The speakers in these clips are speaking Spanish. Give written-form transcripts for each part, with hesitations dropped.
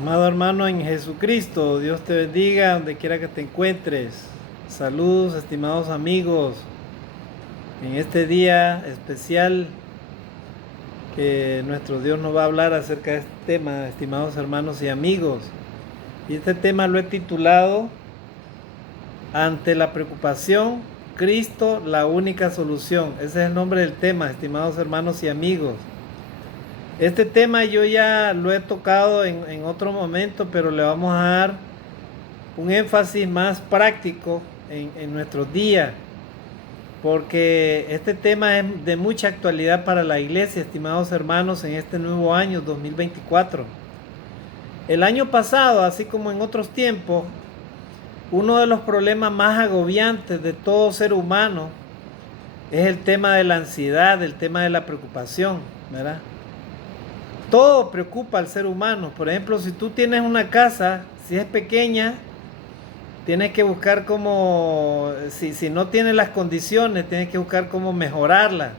Amado hermano en Jesucristo, Dios te bendiga donde quiera que te encuentres. Saludos, estimados amigos, en este día especial que nuestro Dios nos va a hablar acerca de este tema, estimados hermanos y amigos. Y este tema lo he titulado Ante la preocupación, Cristo, la única solución. Ese es el nombre del tema, estimados hermanos y amigos. Este tema yo ya lo he tocado en otro momento, pero le vamos a dar un énfasis más práctico en nuestros días, porque este tema es de mucha actualidad para la iglesia, estimados hermanos, en este nuevo año 2024. El año pasado, así como en otros tiempos, uno de los problemas más agobiantes de todo ser humano es el tema de la ansiedad, el tema de la preocupación, ¿verdad? Todo preocupa al ser humano. Por ejemplo, si tú tienes una casa, si es pequeña, tienes que buscar cómo, si no tienes las condiciones, tienes que buscar cómo mejorarla.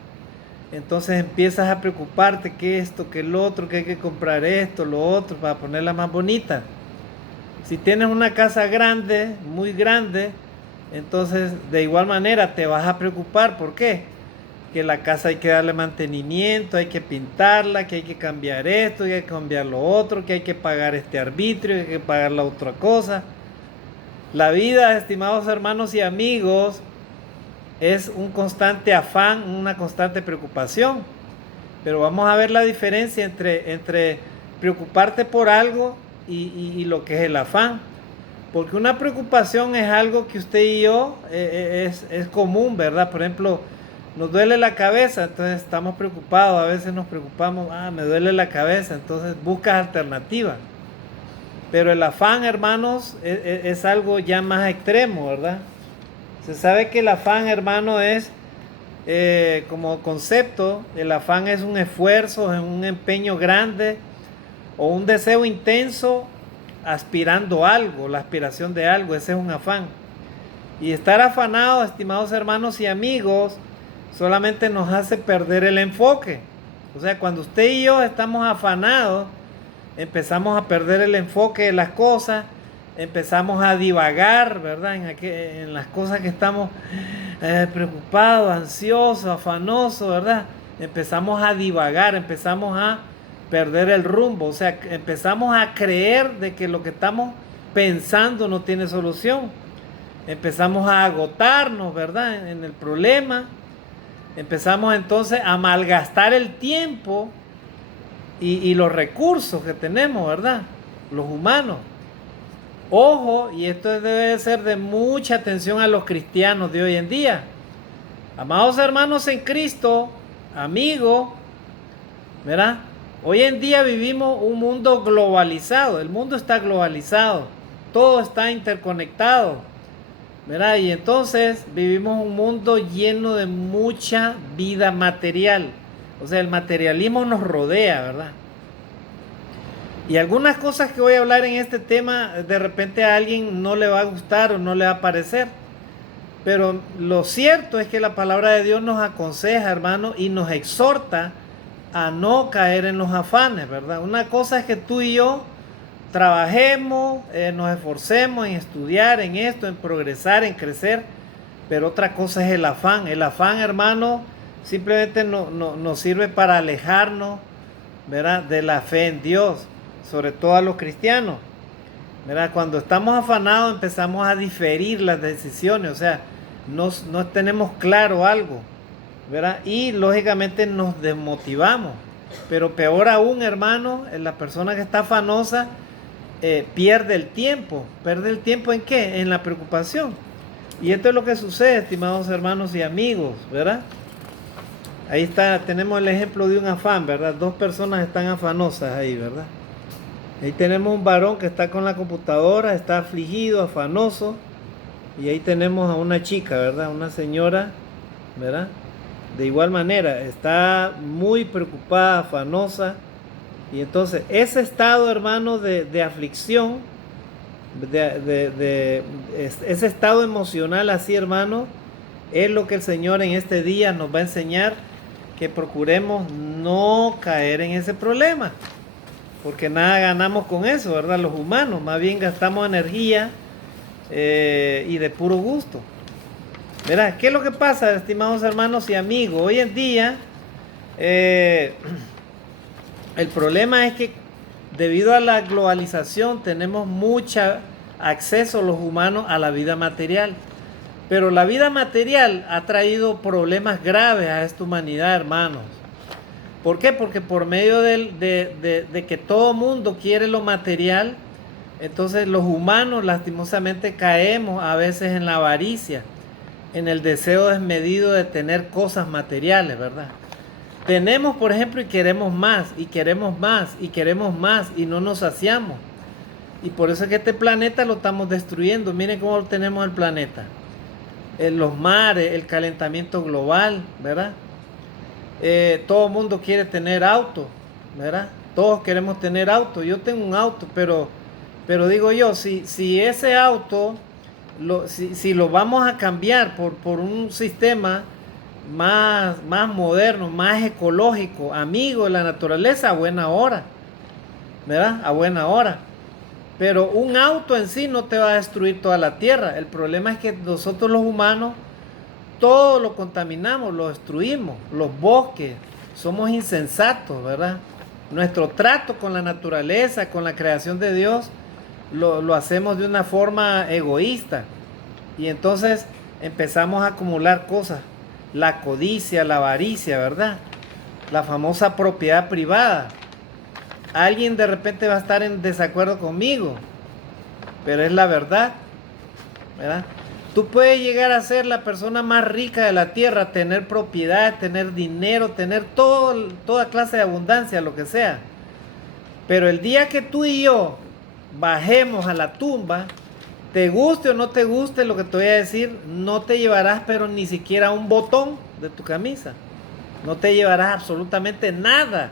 Entonces empiezas a preocuparte que esto, que el otro, que hay que comprar esto, lo otro, para ponerla más bonita. Si tienes una casa grande, muy grande, entonces de igual manera te vas a preocupar. ¿Por qué? Que la casa hay que darle mantenimiento, hay que pintarla, que hay que cambiar esto, que hay que cambiar lo otro, que hay que pagar este arbitrio, que hay que pagar la otra cosa. La vida, estimados hermanos y amigos, es un constante afán, una constante preocupación. Pero vamos a ver la diferencia entre preocuparte por algo y lo que es el afán. Porque una preocupación es algo que usted y yo es común, ¿verdad? Por ejemplo, nos duele la cabeza, entonces estamos preocupados, a veces nos preocupamos, me duele la cabeza, entonces buscas alternativas. Pero el afán, hermanos, es algo ya más extremo, ¿verdad? Se sabe que el afán, hermano, es como concepto, el afán es un esfuerzo, es un empeño grande o un deseo intenso aspirando a algo, la aspiración de algo, ese es un afán. Y estar afanado, estimados hermanos y amigos, solamente nos hace perder el enfoque. O sea, cuando usted y yo estamos afanados, empezamos a perder el enfoque de las cosas, empezamos a divagar, ¿verdad? En las cosas que estamos preocupados, ansiosos, afanosos, ¿verdad? Empezamos a divagar, empezamos a perder el rumbo, o sea, empezamos a creer de que lo que estamos pensando no tiene solución. Empezamos a agotarnos, ¿verdad? En el problema. Empezamos entonces a malgastar el tiempo y los recursos que tenemos, ¿verdad? Los humanos. Ojo, y esto debe ser de mucha atención a los cristianos de hoy en día. Amados hermanos en Cristo, amigos, ¿verdad? Hoy en día vivimos un mundo globalizado, el mundo está globalizado, todo está interconectado, ¿verdad? Y entonces vivimos un mundo lleno de mucha vida material, o sea, el materialismo nos rodea, ¿verdad? Y algunas cosas que voy a hablar en este tema, de repente a alguien no le va a gustar o no le va a parecer. Pero lo cierto es que la palabra de Dios nos aconseja, hermano, y nos exhorta a no caer en los afanes, ¿verdad? Una cosa es que tú y yo trabajemos, nos esforcemos en estudiar, en esto, en progresar, en crecer, pero otra cosa es el afán. El afán, hermano, simplemente nos sirve para alejarnos, ¿verdad?, de la fe en Dios, sobre todo a los cristianos, ¿verdad? Cuando estamos afanados empezamos a diferir las decisiones, o sea, no tenemos claro algo, ¿verdad? Y lógicamente nos desmotivamos. Pero peor aún, hermano, la persona que está afanosa pierde el tiempo. ¿Pierde el tiempo en qué? En la preocupación. Y esto es lo que sucede, estimados hermanos y amigos, ¿verdad? Ahí está, tenemos el ejemplo de un afán, ¿verdad? Dos personas están afanosas ahí, ¿verdad? Ahí tenemos un varón que está con la computadora, está afligido, afanoso. Y ahí tenemos a una chica, ¿verdad? Una señora, ¿verdad? De igual manera, está muy preocupada, afanosa. Y entonces, ese estado, hermano, de aflicción, ese estado emocional así, hermano, es lo que el Señor en este día nos va a enseñar, que procuremos no caer en ese problema. porque nada ganamos con eso, ¿verdad? Los humanos, más bien gastamos energía y de puro gusto. ¿Verdad? ¿Qué es lo que pasa, estimados hermanos y amigos? Hoy en día, el problema es que debido a la globalización tenemos mucho acceso los humanos a la vida material. Pero la vida material ha traído problemas graves a esta humanidad, hermanos. ¿Por qué? Porque por medio de que todo mundo quiere lo material, entonces los humanos lastimosamente caemos a veces en la avaricia, en el deseo desmedido de tener cosas materiales, ¿verdad? Tenemos, por ejemplo, y queremos más, y queremos más, y queremos más, y no nos saciamos. Y por eso es que este planeta lo estamos destruyendo. Miren cómo tenemos el planeta. Los mares, el calentamiento global, ¿verdad? Todo el mundo quiere tener auto, ¿verdad? Todos queremos tener auto. Yo tengo un auto, pero digo yo, si ese auto, si lo vamos a cambiar por un sistema más moderno, más ecológico, amigo de la naturaleza, a buena hora, ¿verdad? A buena hora. Pero un auto en sí no te va a destruir toda la tierra. El problema es que nosotros los humanos todo lo contaminamos, lo destruimos, los bosques, somos insensatos, ¿verdad? Nuestro trato con la naturaleza, con la creación de Dios, lo hacemos de una forma egoísta. Y entonces empezamos a acumular cosas. La codicia, la avaricia, ¿verdad? La famosa propiedad privada. Alguien de repente va a estar en desacuerdo conmigo, pero es la verdad, ¿verdad? Tú puedes llegar a ser la persona más rica de la tierra, tener propiedad, tener dinero, tener toda clase de abundancia, lo que sea. Pero el día que tú y yo bajemos a la tumba, te guste o no te guste lo que te voy a decir, no te llevarás pero ni siquiera un botón de tu camisa. No te llevarás absolutamente nada.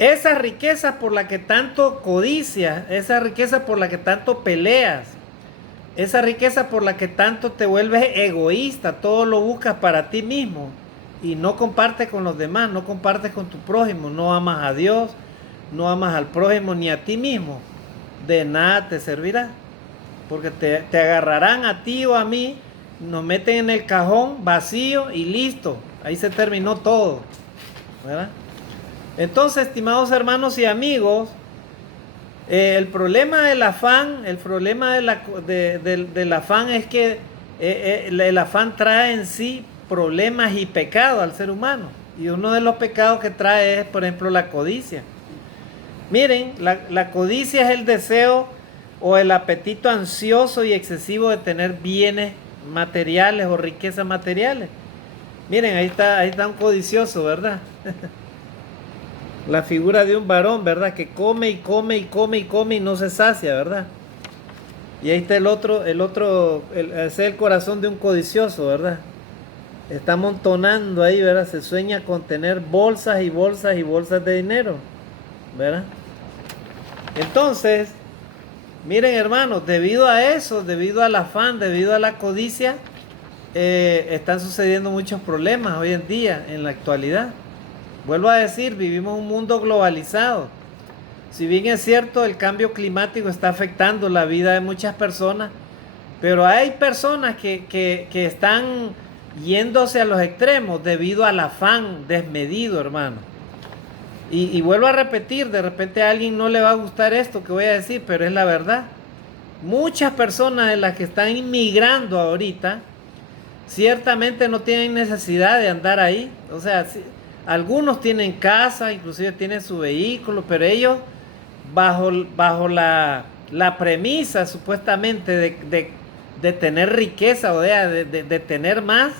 Esa riqueza por la que tanto codicias, esa riqueza por la que tanto peleas, esa riqueza por la que tanto te vuelves egoísta, todo lo buscas para ti mismo y no compartes con los demás, no compartes con tu prójimo, no amas a Dios, no amas al prójimo ni a ti mismo, de nada te servirá, porque te agarrarán a ti o a mí, nos meten en el cajón vacío y listo, ahí se terminó todo, ¿verdad? Entonces, estimados hermanos y amigos, el problema del afán, del afán es que el afán trae en sí problemas y pecados al ser humano. Y uno de los pecados que trae es, por ejemplo, la codicia. Miren, la codicia es el deseo o el apetito ansioso y excesivo de tener bienes materiales o riquezas materiales. Miren, ahí está un codicioso, ¿verdad? La figura de un varón, ¿verdad? Que come y come y come y come y no se sacia, ¿verdad? Y ahí está ese es el corazón de un codicioso, ¿verdad? Está amontonando ahí, ¿verdad? Se sueña con tener bolsas y bolsas y bolsas de dinero, ¿verdad? Entonces, miren hermanos, debido a eso, debido al afán, debido a la codicia, están sucediendo muchos problemas hoy en día, en la actualidad. Vuelvo a decir, vivimos un mundo globalizado. Si bien es cierto, el cambio climático está afectando la vida de muchas personas, pero hay personas que están yéndose a los extremos debido al afán desmedido, hermano. Y vuelvo a repetir, de repente a alguien no le va a gustar esto que voy a decir, pero es la verdad. Muchas personas de las que están inmigrando ahorita, ciertamente no tienen necesidad de andar ahí. O sea, algunos tienen casa, inclusive tienen su vehículo, pero ellos bajo la premisa supuestamente de tener riqueza, o de tener más,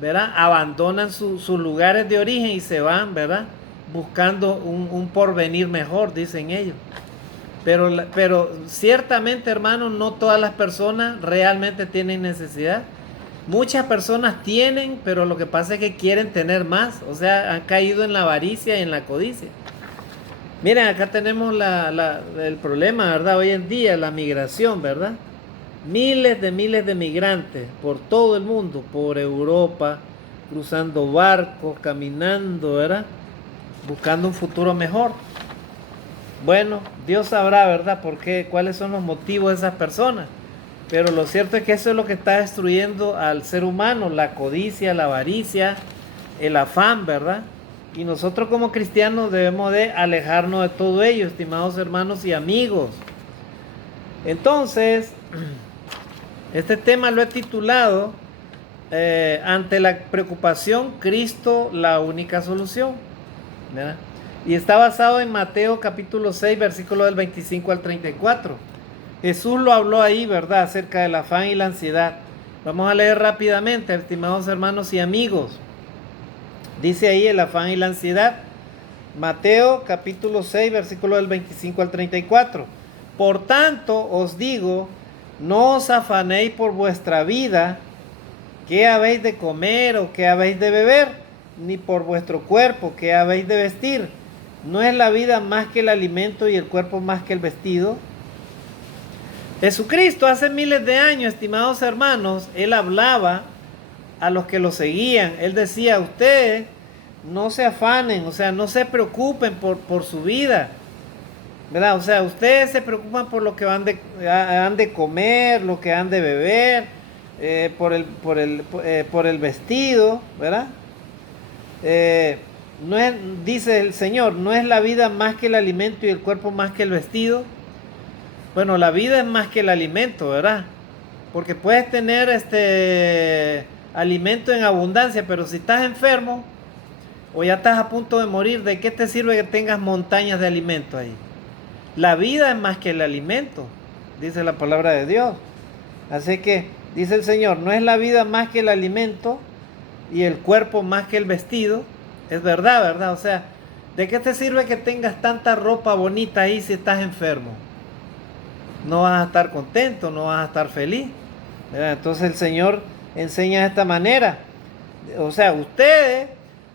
¿verdad? Abandonan sus lugares de origen y se van, ¿verdad? Buscando un porvenir mejor, dicen ellos. Pero ciertamente, hermanos, no todas las personas realmente tienen necesidad. Muchas personas tienen, pero lo que pasa es que quieren tener más. O sea, han caído en la avaricia y en la codicia. Miren, acá tenemos el problema, ¿verdad? Hoy en día, la migración, ¿verdad? Miles de migrantes por todo el mundo, por Europa, cruzando barcos, caminando, ¿verdad? Buscando un futuro mejor. Bueno, Dios sabrá, ¿verdad? ¿Por qué? ¿Cuáles son los motivos de esas personas? Pero lo cierto es que eso es lo que está destruyendo al ser humano, la codicia, la avaricia, el afán, ¿verdad? Y nosotros como cristianos debemos de alejarnos de todo ello, estimados hermanos y amigos. Entonces, este tema lo he titulado ante la preocupación, Cristo, la única solución, ¿verdad? Y está basado en Mateo capítulo 6, versículo del 25 al 34. Jesús lo habló ahí, ¿verdad? Acerca del afán y la ansiedad. Vamos a leer rápidamente, estimados hermanos y amigos. Dice ahí el afán y la ansiedad. Mateo capítulo 6, versículo del 25 al 34. Por tanto, os digo, no os afanéis por vuestra vida, qué habéis de comer o qué habéis de beber, ni por vuestro cuerpo, qué habéis de vestir. ¿No es la vida más que el alimento y el cuerpo más que el vestido? Jesucristo hace miles de años, estimados hermanos, Él hablaba a los que lo seguían. Él decía, ustedes no se afanen, o sea, no se preocupen por su vida, ¿verdad? O sea, ustedes se preocupan por lo que han de comer, lo que han de beber, por el vestido, ¿verdad? No es, dice el Señor, no es la vida más que el alimento y el cuerpo más que el vestido. Bueno, la vida es más que el alimento, ¿verdad? Porque puedes tener alimento en abundancia, pero si estás enfermo o ya estás a punto de morir, ¿de qué te sirve que tengas montañas de alimento ahí? La vida es más que el alimento, dice la palabra de Dios. Así que, dice el Señor, no es la vida más que el alimento y el cuerpo más que el vestido. Es verdad, ¿verdad? O sea, ¿de qué te sirve que tengas tanta ropa bonita ahí si estás enfermo? No vas a estar contento, no vas a estar feliz, ¿verdad? Entonces el Señor enseña de esta manera. O sea, ustedes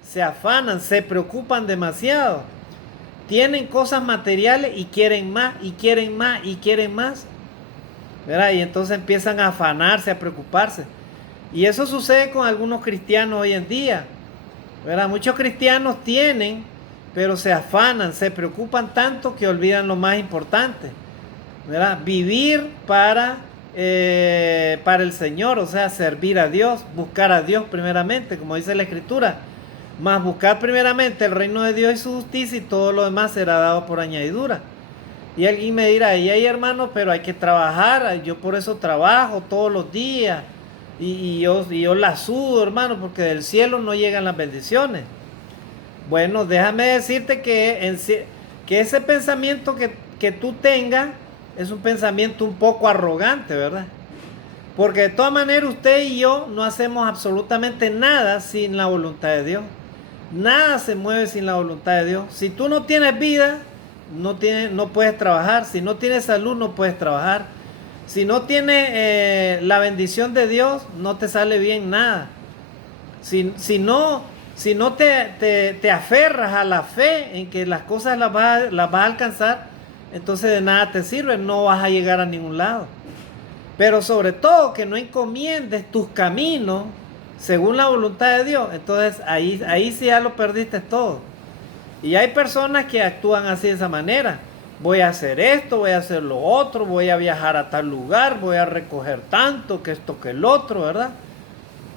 se afanan, se preocupan demasiado. Tienen cosas materiales y quieren más, y quieren más, y quieren más, ¿verdad? Y entonces empiezan a afanarse, a preocuparse. Y eso sucede con algunos cristianos hoy en día, ¿verdad? Muchos cristianos tienen, pero se afanan, se preocupan tanto que olvidan lo más importante, ¿verdad? Vivir para el Señor, o sea, servir a Dios, buscar a Dios primeramente, como dice la Escritura. Más buscar primeramente el reino de Dios y su justicia y todo lo demás será dado por añadidura. Y alguien me dirá, y ahí hermano, pero hay que trabajar, yo por eso trabajo todos los días y yo la sudo, hermano, porque del cielo no llegan las bendiciones. Bueno, déjame decirte que ese pensamiento que tú tengas es un pensamiento un poco arrogante, ¿verdad? Porque de todas maneras usted y yo no hacemos absolutamente nada sin la voluntad de Dios. Nada se mueve sin la voluntad de Dios. Si tú no tienes vida, no puedes trabajar. Si no tienes salud, no puedes trabajar. Si no tienes la bendición de Dios, no te sale bien nada. Si no te aferras a la fe en que las cosas las vas a alcanzar, entonces de nada te sirve, no vas a llegar a ningún lado. Pero sobre todo que no encomiendes tus caminos según la voluntad de Dios. Entonces ahí sí ya lo perdiste todo. Y hay personas que actúan así de esa manera. Voy a hacer esto, voy a hacer lo otro, voy a viajar a tal lugar, voy a recoger tanto, que esto, que el otro, ¿verdad?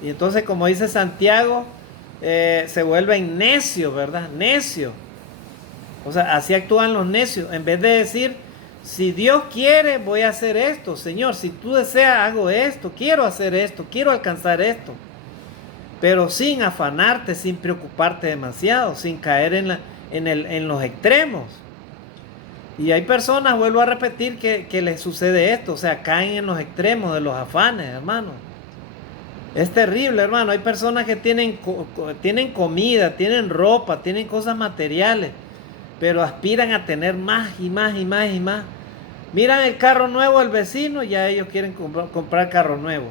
Y entonces, como dice Santiago, se vuelven necios, ¿verdad? Necios. O sea, así actúan los necios. En vez de decir, si Dios quiere, voy a hacer esto. Señor, si tú deseas, hago esto. Quiero hacer esto. Quiero alcanzar esto. Pero sin afanarte, sin preocuparte demasiado, sin caer en los extremos. Y hay personas, vuelvo a repetir, que les sucede esto. O sea, caen en los extremos de los afanes, hermano. Es terrible, hermano. Hay personas que tienen comida, tienen ropa, tienen cosas materiales, pero aspiran a tener más y más y más y más. Miran el carro nuevo del vecino, ya ellos quieren comprar carro nuevo.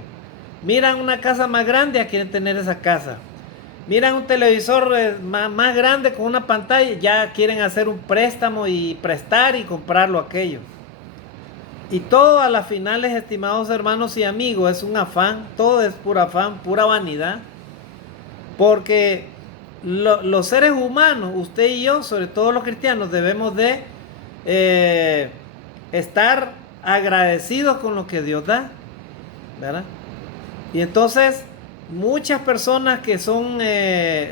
Miran una casa más grande, ya quieren tener esa casa. Miran un televisor más grande con una pantalla, ya quieren hacer un préstamo y prestar y comprarlo aquello. Y todo a las finales, estimados hermanos y amigos, es un afán, todo es pura afán, pura vanidad. Porque los seres humanos, usted y yo, sobre todo los cristianos, debemos de estar agradecidos con lo que Dios da, ¿verdad? Y entonces muchas personas que son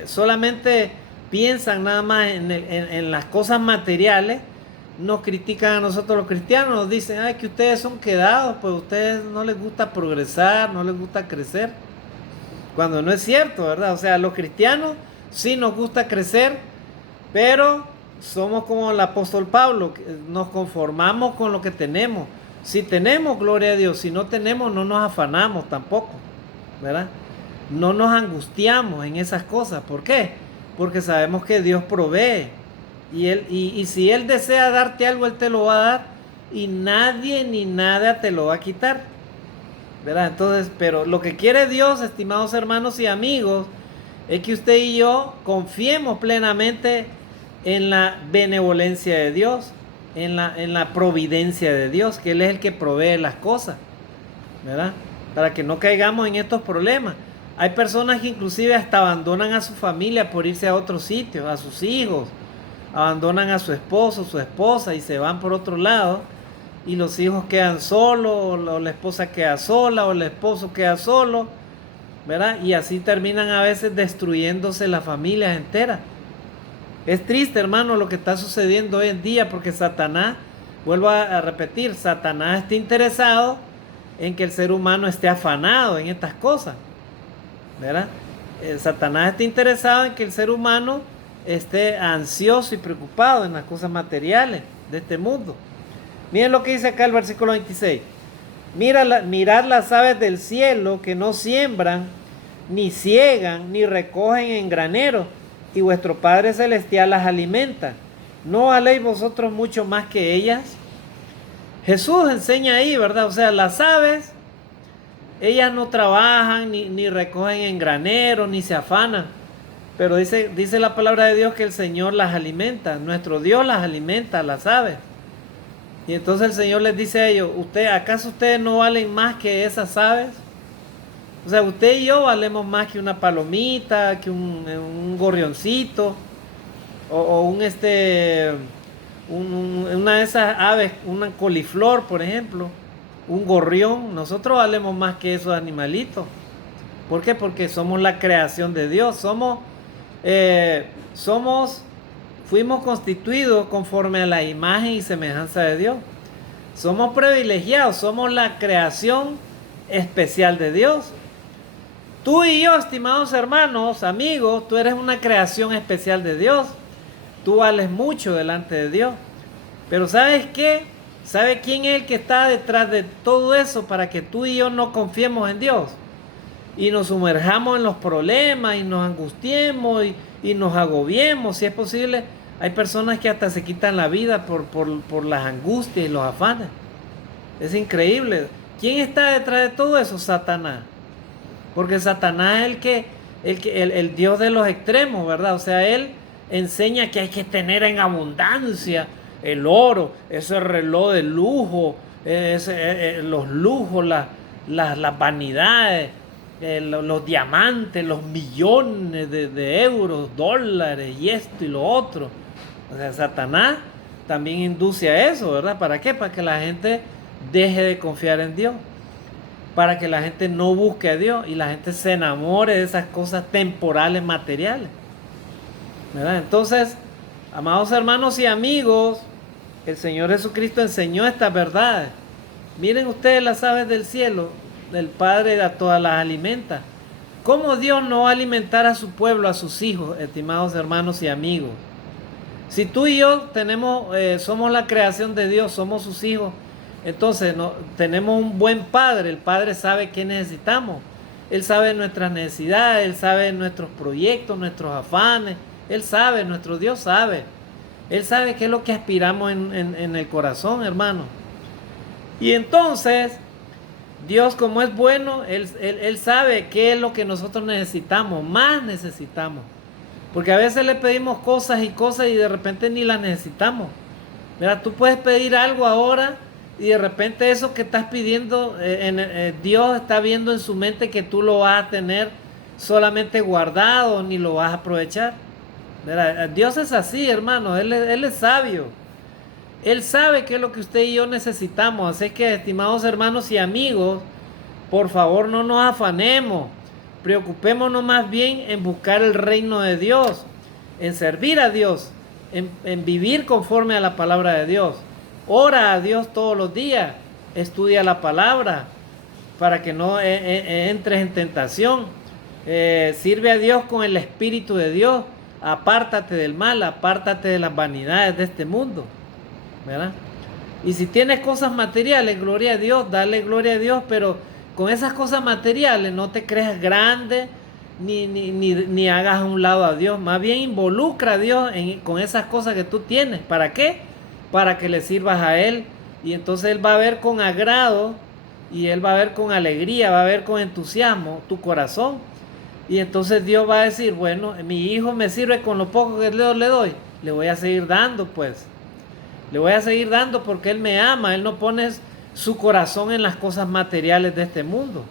solamente piensan nada más en las cosas materiales, nos critican a nosotros los cristianos, nos dicen, ay, que ustedes son quedados, pues a ustedes no les gusta progresar, no les gusta crecer, cuando no es cierto, ¿verdad? O sea, los cristianos sí nos gusta crecer, pero somos como el apóstol Pablo, nos conformamos con lo que tenemos. Si tenemos, gloria a Dios; si no tenemos, no nos afanamos tampoco, ¿verdad? No nos angustiamos en esas cosas. ¿Por qué? Porque sabemos que Dios provee. Y si Él desea darte algo, Él te lo va a dar. Y nadie ni nada te lo va a quitar, ¿verdad? Entonces, pero lo que quiere Dios, estimados hermanos y amigos, es que usted y yo confiemos plenamente en la benevolencia de Dios, en la providencia de Dios, que Él es el que provee las cosas, ¿verdad? Para que no caigamos en estos problemas. Hay personas que inclusive hasta abandonan a su familia por irse a otros sitios, a sus hijos, abandonan a su esposo, su esposa, y se van por otro lado, y los hijos quedan solos, o la esposa queda sola, o el esposo queda solo, ¿verdad? Y así terminan a veces destruyéndose las familias enteras. Es triste, hermano, lo que está sucediendo hoy en día, porque Satanás, vuelvo a repetir, Satanás está interesado en que el ser humano esté afanado en estas cosas, ¿verdad? Satanás está interesado en que el ser humano esté ansioso y preocupado en las cosas materiales de este mundo. Miren lo que dice acá el versículo 26. Mirad las aves del cielo, que no siembran, ni ciegan, ni recogen en granero, y vuestro Padre Celestial las alimenta. ¿No valéis vosotros mucho más que ellas? Jesús enseña ahí, ¿verdad? O sea, las aves, ellas no trabajan, ni recogen en granero, ni se afanan. Pero dice la palabra de Dios que el Señor las alimenta. Nuestro Dios las alimenta, las aves. Y entonces el Señor les dice a ellos, ¿acaso ustedes no valen más que esas aves? O sea, usted y yo valemos más que una palomita, que un gorrioncito, o una de esas aves, una coliflor, por ejemplo, un gorrión. Nosotros valemos más que esos animalitos. ¿Por qué? Porque somos la creación de Dios. Fuimos constituidos conforme a la imagen y semejanza de Dios. Somos privilegiados, somos la creación especial de Dios. Tú y yo, estimados hermanos, amigos, tú eres una creación especial de Dios. Tú vales mucho delante de Dios. Pero ¿sabes qué? ¿Sabe quién es el que está detrás de todo eso para que tú y yo no confiemos en Dios? Y nos sumerjamos en los problemas y nos angustiemos y nos agobiemos, si es posible. Hay personas que hasta se quitan la vida por las angustias y los afanes. Es increíble. ¿Quién está detrás de todo eso? Satanás. Porque Satanás es el Dios de los extremos, ¿verdad? O sea, él enseña que hay que tener en abundancia el oro, ese reloj de lujo, los lujos, las vanidades, los diamantes, los millones de euros, dólares y esto y lo otro. O sea, Satanás también induce a eso, ¿verdad? ¿Para qué? Para que la gente deje de confiar en Dios, para que la gente no busque a Dios y la gente se enamore de esas cosas temporales, materiales, ¿verdad? Entonces, amados hermanos y amigos, el Señor Jesucristo enseñó estas verdades. Miren ustedes las aves del cielo, el Padre a todas las alimenta. ¿Cómo Dios no va a alimentar a su pueblo, a sus hijos, estimados hermanos y amigos? Si tú y yo somos la creación de Dios, somos sus hijos, entonces tenemos un buen Padre. El Padre sabe qué necesitamos. Él sabe nuestras necesidades, Él sabe nuestros proyectos, nuestros afanes. Él sabe, nuestro Dios sabe. Él sabe qué es lo que aspiramos en el corazón, hermano. Y entonces, Dios, como es bueno, Él sabe qué es lo que nosotros necesitamos, más necesitamos. Porque a veces le pedimos cosas y de repente ni las necesitamos. Mira, tú puedes pedir algo ahora y de repente eso que estás pidiendo, Dios está viendo en su mente que tú lo vas a tener solamente guardado, ni lo vas a aprovechar. Mira, Dios es así, hermano, Él es sabio. Él sabe qué es lo que usted y yo necesitamos. Así que, estimados hermanos y amigos, por favor no nos afanemos. Preocupémonos más bien en buscar el reino de Dios, en servir a Dios, en vivir conforme a la palabra de Dios. Ora a Dios todos los días, estudia la palabra para que no entres en tentación. Sirve a Dios con el Espíritu de Dios. Apártate del mal, apártate de las vanidades de este mundo, ¿verdad? Y si tienes cosas materiales, gloria a Dios, dale gloria a Dios, pero con esas cosas materiales no te creas grande ni hagas a un lado a Dios. Más bien involucra a Dios con esas cosas que tú tienes. ¿Para qué? Para que le sirvas a Él. Y entonces Él va a ver con agrado y Él va a ver con alegría, va a ver con entusiasmo tu corazón. Y entonces Dios va a decir, bueno, mi hijo me sirve con lo poco que le doy, le voy a seguir dando pues. Le voy a seguir dando porque Él me ama, Él no pone su corazón en las cosas materiales de este mundo.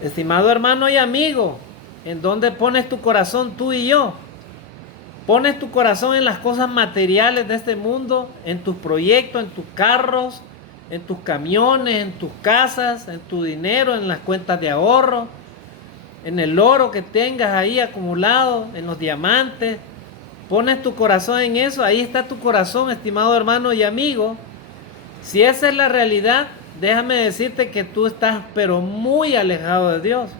Estimado hermano y amigo, ¿en dónde pones tu corazón tú y yo? ¿Pones tu corazón en las cosas materiales de este mundo? ¿En tus proyectos, en tus carros, en tus camiones, en tus casas, en tu dinero, en las cuentas de ahorro, en el oro que tengas ahí acumulado, en los diamantes? ¿Pones tu corazón en eso? Ahí está tu corazón, estimado hermano y amigo. Si esa es la realidad, déjame decirte que tú estás pero muy alejado de Dios,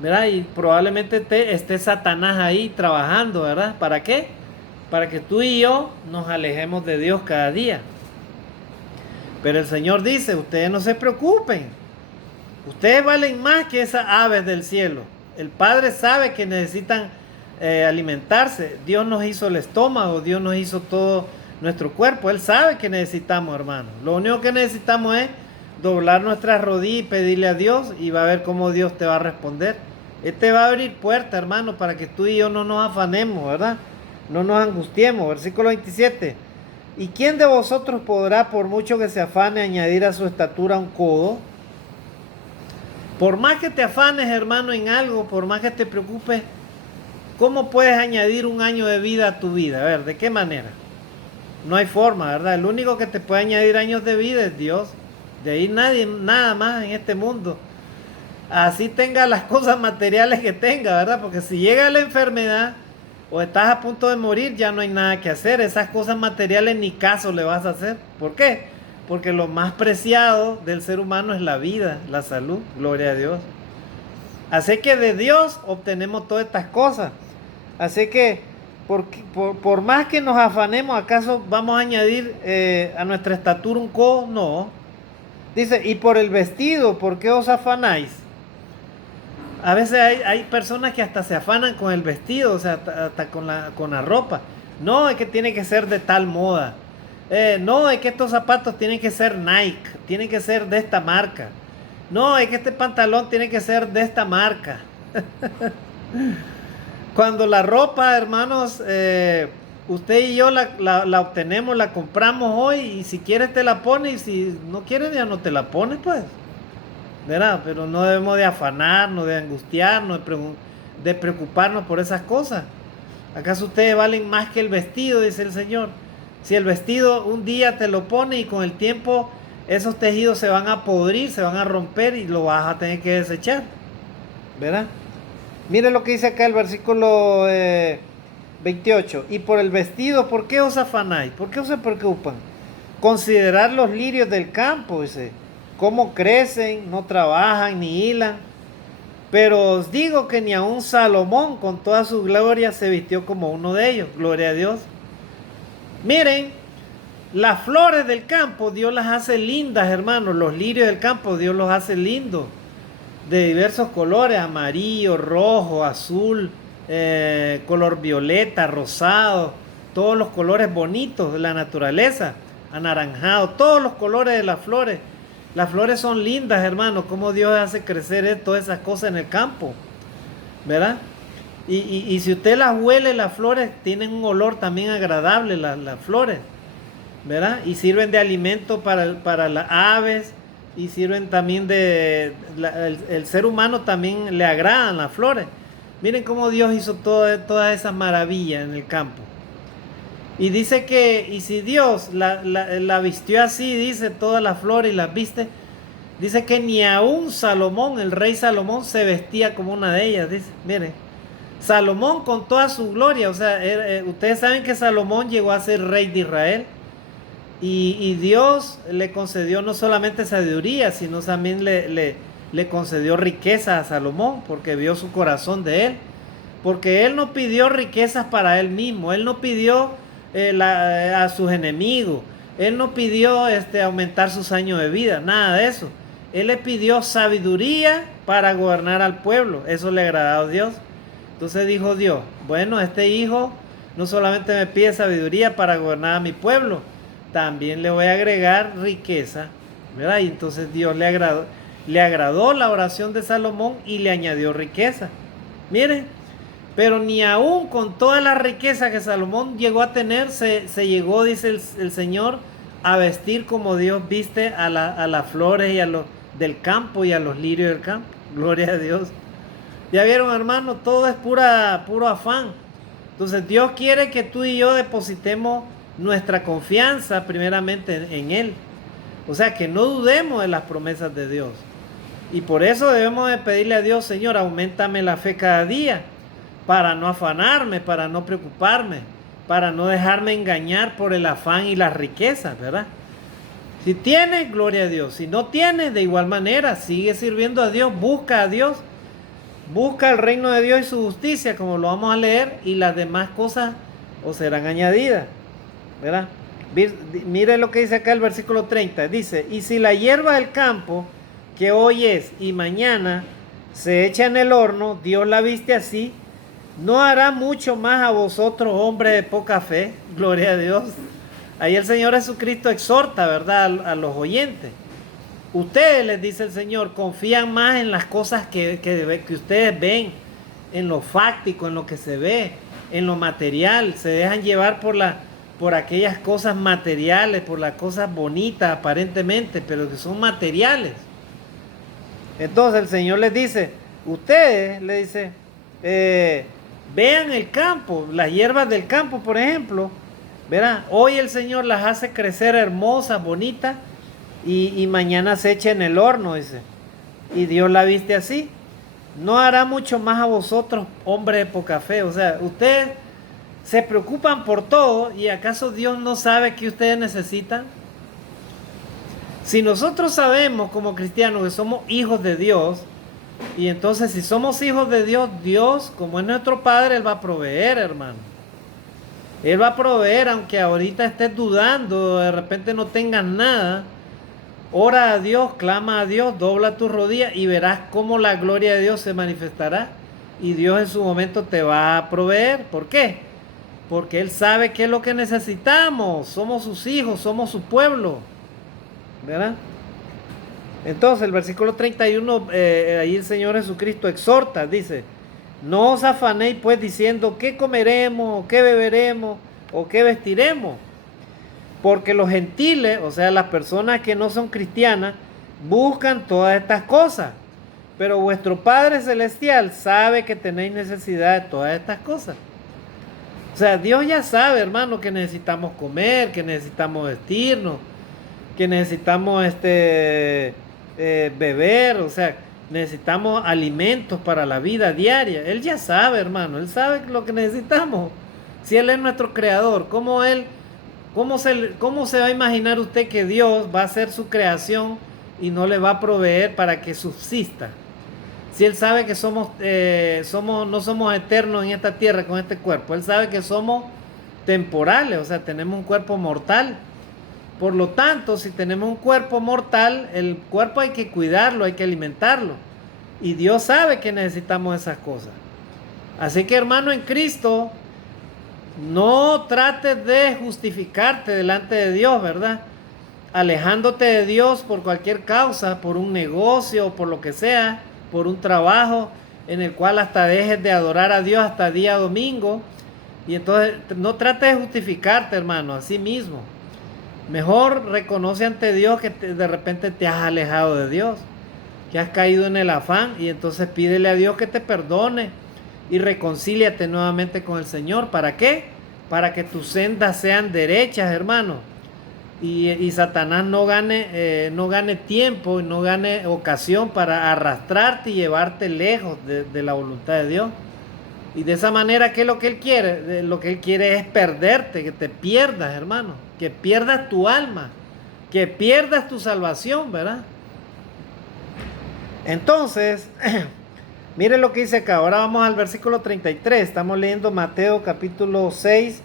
¿verdad? Y probablemente esté Satanás ahí trabajando, ¿verdad? ¿Para qué? Para que tú y yo nos alejemos de Dios cada día. Pero el Señor dice, ustedes no se preocupen. Ustedes valen más que esas aves del cielo. El Padre sabe que necesitan alimentarse. Dios nos hizo el estómago, Dios nos hizo todo nuestro cuerpo. Él sabe que necesitamos, hermano. Lo único que necesitamos es doblar nuestras rodillas y pedirle a Dios, y va a ver cómo Dios te va a responder. Él te va a abrir puertas, hermano, para que tú y yo no nos afanemos, ¿verdad? No nos angustiemos. Versículo 27. ¿Y quién de vosotros podrá, por mucho que se afane, añadir a su estatura un codo? Por más que te afanes, hermano, en algo, por más que te preocupes, ¿cómo puedes añadir un año de vida a tu vida? A ver, ¿de qué manera? No hay forma, ¿verdad? El único que te puede añadir años de vida es Dios. De ahí nadie, nada más en este mundo. Así tenga las cosas materiales que tenga, ¿verdad? Porque si llega la enfermedad o estás a punto de morir, ya no hay nada que hacer. Esas cosas materiales ni caso le vas a hacer. ¿Por qué? Porque lo más preciado del ser humano es la vida, la salud, gloria a Dios. Así que de Dios obtenemos todas estas cosas. Así que por más que nos afanemos, ¿acaso vamos a añadir a nuestra estatura un codo? No. Dice, y por el vestido, ¿por qué os afanáis? A veces hay personas que hasta se afanan con el vestido, o sea, hasta con la ropa. No, es que tiene que ser de tal moda. No, es que estos zapatos tienen que ser Nike, tienen que ser de esta marca. No, es que este pantalón tiene que ser de esta marca. Cuando la ropa, hermanos, usted y yo la obtenemos, la compramos hoy, y si quieres te la pones, y si no quieres ya no te la pones, pues. ¿Verdad? Pero no debemos de afanarnos, de angustiarnos, de preocuparnos por esas cosas. ¿Acaso ustedes valen más que el vestido? Dice el Señor. Si el vestido un día te lo pone y con el tiempo esos tejidos se van a podrir, se van a romper y lo vas a tener que desechar, ¿verdad? Mire lo que dice acá el versículo 28. Y por el vestido, ¿por qué os afanáis? ¿Por qué os se preocupan? Considerad los lirios del campo, dice, cómo crecen, no trabajan ni hilan. Pero os digo que ni aun Salomón con toda su gloria se vistió como uno de ellos. Gloria a Dios. Miren, las flores del campo Dios las hace lindas, hermanos. Los lirios del campo Dios los hace lindos, de diversos colores: amarillo, rojo, azul, color violeta, rosado, todos los colores bonitos de la naturaleza, anaranjado, todos los colores de las flores. Las flores son lindas, hermanos, como Dios hace crecer todas esas cosas en el campo, ¿verdad? Y si usted las huele, las flores tienen un olor también agradable, las flores, ¿verdad? Y sirven de alimento para las aves, y sirven también el ser humano también le agradan las flores. Miren cómo Dios hizo todas esas maravillas en el campo. Y dice que, y si Dios la vistió así, dice, todas las flores y las viste, dice que ni aún Salomón, el rey Salomón, se vestía como una de ellas, dice, miren. Salomón con toda su gloria, o sea, ustedes saben que Salomón llegó a ser rey de Israel y Dios le concedió no solamente sabiduría, sino también le concedió riqueza a Salomón, porque vio su corazón de él, porque él no pidió riquezas para él mismo, él no pidió a sus enemigos, él no pidió aumentar sus años de vida, nada de eso. Él le pidió sabiduría para gobernar al pueblo, eso le agradó a Dios. Entonces dijo Dios, bueno, este hijo no solamente me pide sabiduría para gobernar a mi pueblo, también le voy a agregar riqueza, ¿verdad? Y entonces Dios le agradó la oración de Salomón y le añadió riqueza. Miren, pero ni aún con toda la riqueza que Salomón llegó a tener, se llegó, dice el Señor, a vestir como Dios viste a las flores y a los del campo y a los lirios del campo. Gloria a Dios. Ya vieron, hermano, todo es puro afán. Entonces Dios quiere que tú y yo depositemos nuestra confianza primeramente en Él. O sea, que no dudemos de las promesas de Dios. Y por eso debemos de pedirle a Dios, Señor, auméntame la fe cada día, para no afanarme, para no preocuparme, para no dejarme engañar por el afán y las riquezas, ¿verdad? Si tienes, gloria a Dios. Si no tienes, de igual manera, sigue sirviendo a Dios, busca a Dios. Busca el reino de Dios y su justicia, como lo vamos a leer, y las demás cosas os serán añadidas, ¿verdad? Mire lo que dice acá el versículo 30. Dice, y si la hierba del campo, que hoy es y mañana se echa en el horno, Dios la viste así, ¿no hará mucho más a vosotros, hombres de poca fe? Gloria a Dios. Ahí el Señor Jesucristo exhorta, ¿verdad?, a los oyentes. Ustedes, les dice el Señor, confían más en las cosas que ustedes ven, en lo fáctico, en lo que se ve, en lo material. Se dejan llevar por aquellas cosas materiales, por las cosas bonitas aparentemente, pero que son materiales. Entonces el Señor les dice, ustedes, le dice, vean el campo, las hierbas del campo, por ejemplo, verán, hoy el Señor las hace crecer hermosas, bonitas, y mañana se echa en el horno, dice. Y Dios la viste así. No hará mucho más a vosotros, hombres de poca fe. O sea, ustedes se preocupan por todo, y ¿acaso Dios no sabe que ustedes necesitan? Si nosotros sabemos como cristianos que somos hijos de Dios, y entonces si somos hijos de Dios, Dios, como es nuestro Padre, Él va a proveer, hermano. Él va a proveer, aunque ahorita estés dudando, de repente no tengas nada. Ora a Dios, clama a Dios, dobla tus rodillas y verás cómo la gloria de Dios se manifestará. Y Dios en su momento te va a proveer. ¿Por qué? Porque Él sabe qué es lo que necesitamos. Somos sus hijos, somos su pueblo, ¿verdad? Entonces el versículo 31, ahí el Señor Jesucristo exhorta, dice, no os afanéis pues diciendo qué comeremos, o qué beberemos, o qué vestiremos. Porque los gentiles, o sea, las personas que no son cristianas, buscan todas estas cosas. Pero vuestro Padre Celestial sabe que tenéis necesidad de todas estas cosas. O sea, Dios ya sabe, hermano, que necesitamos comer, que necesitamos vestirnos, que necesitamos beber, o sea, necesitamos alimentos para la vida diaria. Él ya sabe, hermano, Él sabe lo que necesitamos. Si Él es nuestro creador, ¿cómo se va a imaginar usted que Dios va a hacer su creación y no le va a proveer para que subsista? Si Él sabe que no somos eternos en esta tierra con este cuerpo. Él sabe que somos temporales, o sea, tenemos un cuerpo mortal. Por lo tanto, si tenemos un cuerpo mortal, el cuerpo hay que cuidarlo, hay que alimentarlo. Y Dios sabe que necesitamos esas cosas. Así que, hermano, en Cristo, no trates de justificarte delante de Dios, ¿verdad? Alejándote de Dios por cualquier causa, por un negocio, por lo que sea, por un trabajo en el cual hasta dejes de adorar a Dios hasta día domingo. Y entonces no trates de justificarte, hermano, a sí mismo. Mejor reconoce ante Dios que de repente te has alejado de Dios, que has caído en el afán, y entonces pídele a Dios que te perdone y reconcíliate nuevamente con el Señor. ¿Para qué? para que tus sendas sean derechas, hermano. Y Satanás no gane tiempo y no gane ocasión para arrastrarte y llevarte lejos de la voluntad de Dios. Y de esa manera, ¿qué es lo que él quiere? Lo que él quiere es perderte, que te pierdas, hermano, que pierdas tu alma, que pierdas tu salvación, ¿verdad? Entonces, mire lo que dice acá. Ahora vamos al versículo 33. Estamos leyendo Mateo capítulo 6,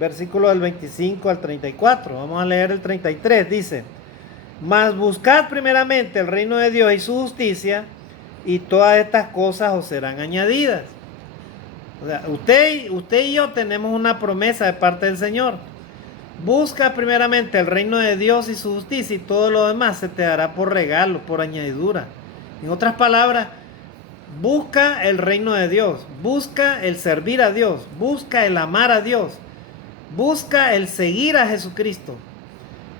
versículo del 25 al 34. Vamos a leer el 33. Dice: mas buscad primeramente el reino de Dios y su justicia, y todas estas cosas os serán añadidas. O sea, usted y yo tenemos una promesa de parte del Señor. Busca primeramente el reino de Dios y su justicia, y todo lo demás se te dará por regalo, por añadidura. En otras palabras, busca el reino de Dios, busca el servir a Dios, busca el amar a Dios, busca el seguir a Jesucristo,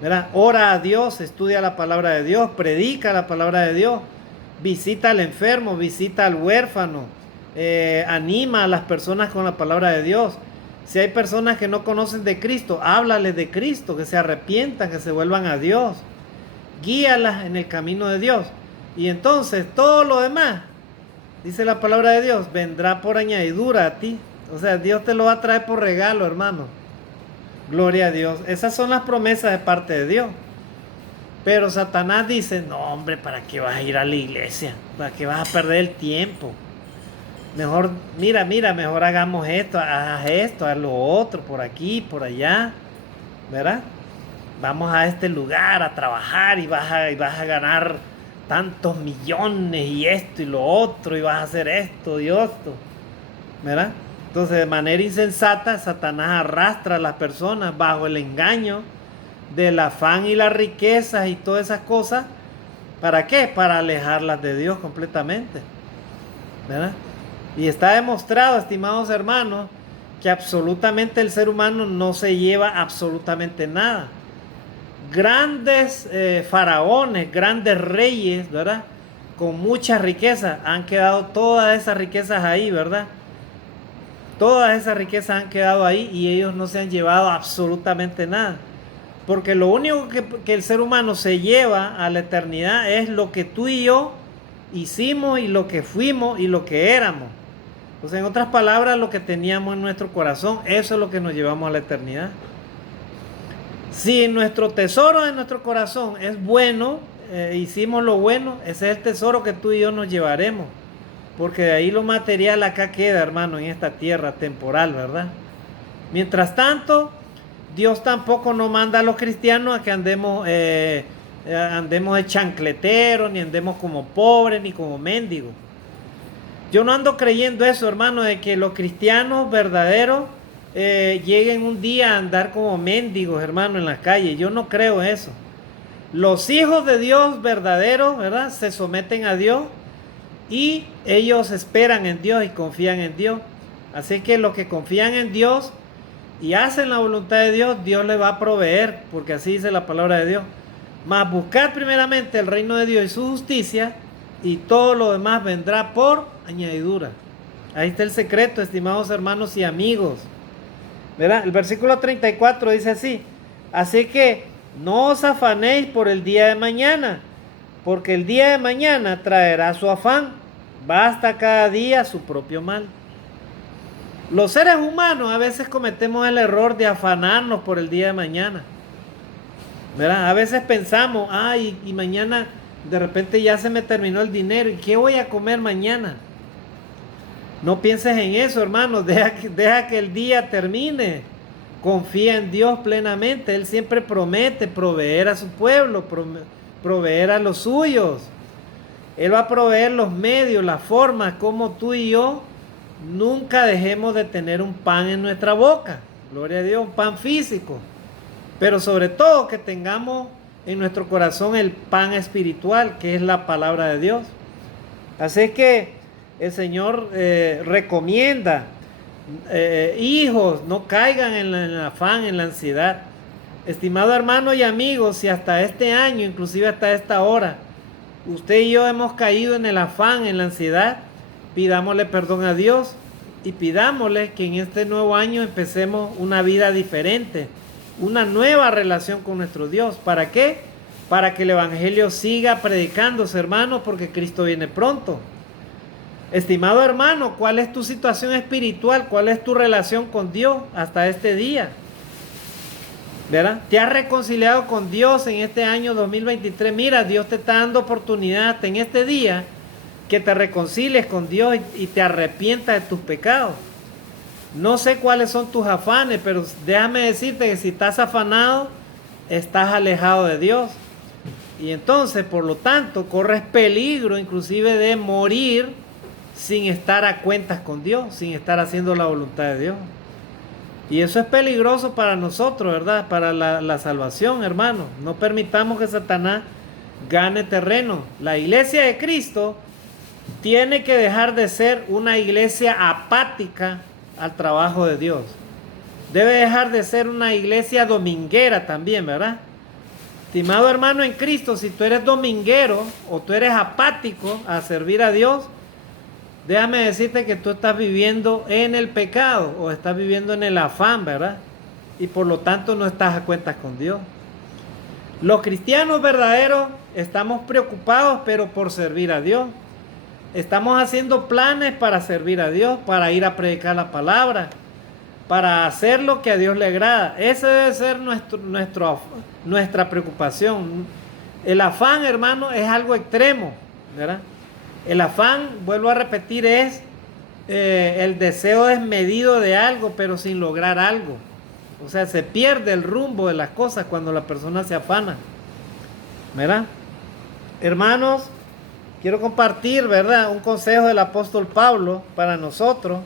¿verdad? Ora a Dios, estudia la palabra de Dios, predica la palabra de Dios, visita al enfermo, visita al huérfano, anima a las personas con la palabra de Dios. Si hay personas que no conocen de Cristo, háblales de Cristo, que se arrepientan, que se vuelvan a Dios, guíalas en el camino de Dios. Y entonces todo lo demás, dice la palabra de Dios, vendrá por añadidura a ti. O sea, Dios te lo va a traer por regalo, hermano. Gloria a Dios. Esas son las promesas de parte de Dios. Pero Satanás dice: no, hombre, ¿para qué vas a ir a la iglesia? ¿Para qué vas a perder el tiempo? Mejor, mira, mejor hagamos esto, haz lo otro, por aquí, por allá, ¿verdad? Vamos a este lugar a trabajar y vas a ganar tantos millones y esto y lo otro, y vas a hacer esto y esto, ¿verdad? Entonces, de manera insensata, Satanás arrastra a las personas bajo el engaño del afán y las riquezas y todas esas cosas. ¿Para qué? Para alejarlas de Dios completamente, ¿verdad? Y está demostrado, estimados hermanos, que absolutamente el ser humano no se lleva absolutamente nada. Grandes faraones, grandes reyes, ¿verdad? Con mucha riqueza, han quedado todas esas riquezas ahí, ¿verdad? Todas esas riquezas han quedado ahí y ellos no se han llevado absolutamente nada. Porque lo único que el ser humano se lleva a la eternidad es lo que tú y yo hicimos y lo que fuimos y lo que éramos. O sea, en otras palabras, lo que teníamos en nuestro corazón, eso es lo que nos llevamos a la eternidad. Si nuestro tesoro en nuestro corazón es bueno, hicimos lo bueno, ese es el tesoro que tú y yo nos llevaremos. Porque de ahí lo material acá queda, hermano, en esta tierra temporal, ¿verdad? Mientras tanto, Dios tampoco nos manda a los cristianos a que andemos de chancleteros, ni andemos como pobres, ni como mendigos. Yo no ando creyendo eso, hermano, de que los cristianos verdaderos lleguen un día a andar como mendigos, hermano, en las calles. Yo no creo eso. Los hijos de Dios verdaderos, ¿verdad?, se someten a Dios y ellos esperan en Dios y confían en Dios. Así que los que confían en Dios y hacen la voluntad de Dios, Dios les va a proveer, porque así dice la palabra de Dios. Mas buscar primeramente el reino de Dios y su justicia, y todo lo demás vendrá por añadidura. Ahí está el secreto, estimados hermanos y amigos, ¿verdad? El versículo 34 dice así: así que no os afanéis por el día de mañana, porque el día de mañana traerá su afán. Basta cada día su propio mal. Los seres humanos a veces cometemos el error de afanarnos por el día de mañana, ¿verdad? A veces pensamos: ay, y mañana de repente ya se me terminó el dinero, ¿y qué voy a comer mañana? No pienses en eso, hermano. Deja que el día termine. Confía en Dios plenamente. Él siempre promete proveer a su pueblo, proveer a los suyos. Él va a proveer los medios, las formas, como tú y yo nunca dejemos de tener un pan en nuestra boca. Gloria a Dios, un pan físico. Pero sobre todo que tengamos en nuestro corazón el pan espiritual, que es la palabra de Dios. Así que el Señor recomienda, hijos, no caigan en el afán, en la ansiedad. Estimado hermano y amigo, si hasta este año, inclusive hasta esta hora, usted y yo hemos caído en el afán, en la ansiedad, pidámosle perdón a Dios y pidámosle que en este nuevo año empecemos una vida diferente, una nueva relación con nuestro Dios. ¿Para qué? Para que el Evangelio siga predicándose, hermanos, porque Cristo viene pronto. Estimado hermano, ¿cuál es tu situación espiritual? ¿Cuál es tu relación con Dios hasta este día? ¿Verdad? ¿Te has reconciliado con Dios en este año 2023? Mira, Dios te está dando oportunidad en este día que te reconcilies con Dios y te arrepientas de tus pecados. No sé cuáles son tus afanes, pero déjame decirte que si estás afanado, estás alejado de Dios. Y entonces, por lo tanto, corres peligro inclusive de morir sin estar a cuentas con Dios, sin estar haciendo la voluntad de Dios. Y eso es peligroso para nosotros, ¿verdad? Para la salvación, hermano. No permitamos que Satanás gane terreno. La iglesia de Cristo tiene que dejar de ser una iglesia apática al trabajo de Dios. Debe dejar de ser una iglesia dominguera también, ¿verdad? Estimado hermano en Cristo, si tú eres dominguero o tú eres apático a servir a Dios, déjame decirte que tú estás viviendo en el pecado o estás viviendo en el afán, ¿verdad? Y por lo tanto no estás a cuentas con Dios. Los cristianos verdaderos estamos preocupados, pero por servir a Dios. Estamos haciendo planes para servir a Dios, para ir a predicar la palabra, para hacer lo que a Dios le agrada. Esa debe ser nuestra preocupación. El afán, hermano, es algo extremo, ¿verdad? El afán, vuelvo a repetir, es el deseo desmedido de algo, pero sin lograr algo. O sea, se pierde el rumbo de las cosas cuando la persona se afana, ¿verdad? Hermanos, quiero compartir, ¿verdad?, un consejo del apóstol Pablo para nosotros.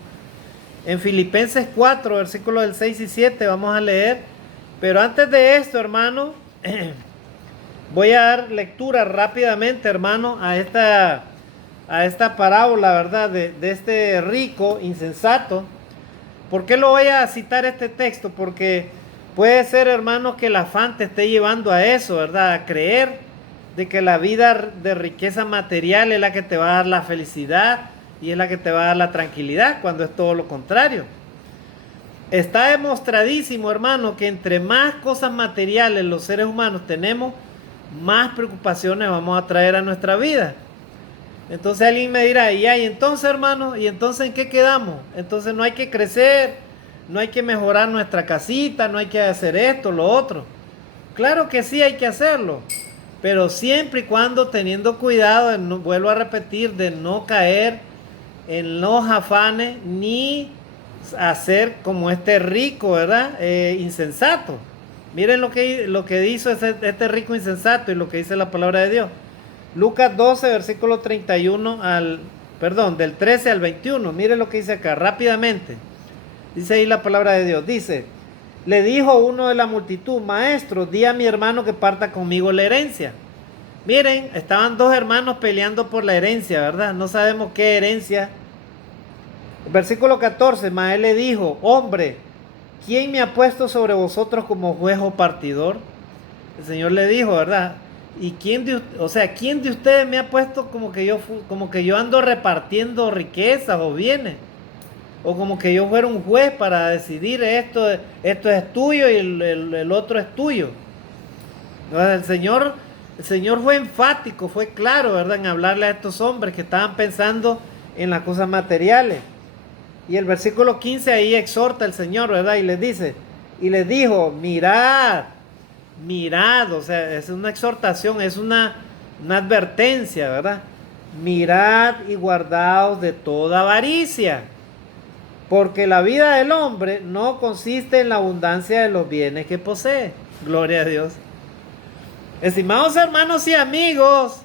En Filipenses 4, versículos del 6 y 7 vamos a leer. Pero antes de esto, hermano, voy a dar lectura rápidamente, hermano, a esta parábola, ¿verdad?, de este rico insensato. ¿Por qué lo voy a citar este texto? Porque puede ser, hermano, que el afán te esté llevando a eso, ¿verdad?, a creer de que la vida de riqueza material es la que te va a dar la felicidad y es la que te va a dar la tranquilidad, cuando es todo lo contrario. Está demostradísimo, hermano, que entre más cosas materiales los seres humanos tenemos, más preocupaciones vamos a traer a nuestra vida. Entonces alguien me dirá, y entonces, hermano, ¿y entonces en qué quedamos? Entonces no hay que crecer, no hay que mejorar nuestra casita, no hay que hacer esto, lo otro. Claro que sí hay que hacerlo, pero siempre y cuando teniendo cuidado, vuelvo a repetir, de no caer en los afanes ni hacer como este rico, ¿verdad? Insensato. Miren lo que hizo este rico insensato y lo que dice la palabra de Dios. Lucas 12, versículo 31 del 13 al 21. Miren lo que dice acá, rápidamente. Dice ahí la palabra de Dios. Dice, le dijo uno de la multitud, maestro, di a mi hermano que parta conmigo la herencia. Miren, estaban dos hermanos peleando por la herencia, ¿verdad? No sabemos qué herencia. Versículo 14, mas él le dijo, hombre, ¿quién me ha puesto sobre vosotros como juez o partidor? El Señor le dijo, ¿verdad? ¿Y quién de ustedes me ha puesto como que yo ando repartiendo riquezas o bienes? O como que yo fuera un juez para decidir esto es tuyo y el otro es tuyo. El Señor fue enfático, fue claro, ¿verdad?, en hablarle a estos hombres que estaban pensando en las cosas materiales. Y el versículo 15 ahí exhorta al Señor, ¿verdad? Y les dijo, mirad, o sea, es una exhortación, es una advertencia, ¿verdad? Mirad y guardaos de toda avaricia, porque la vida del hombre no consiste en la abundancia de los bienes que posee. Gloria a Dios. Estimados hermanos y amigos,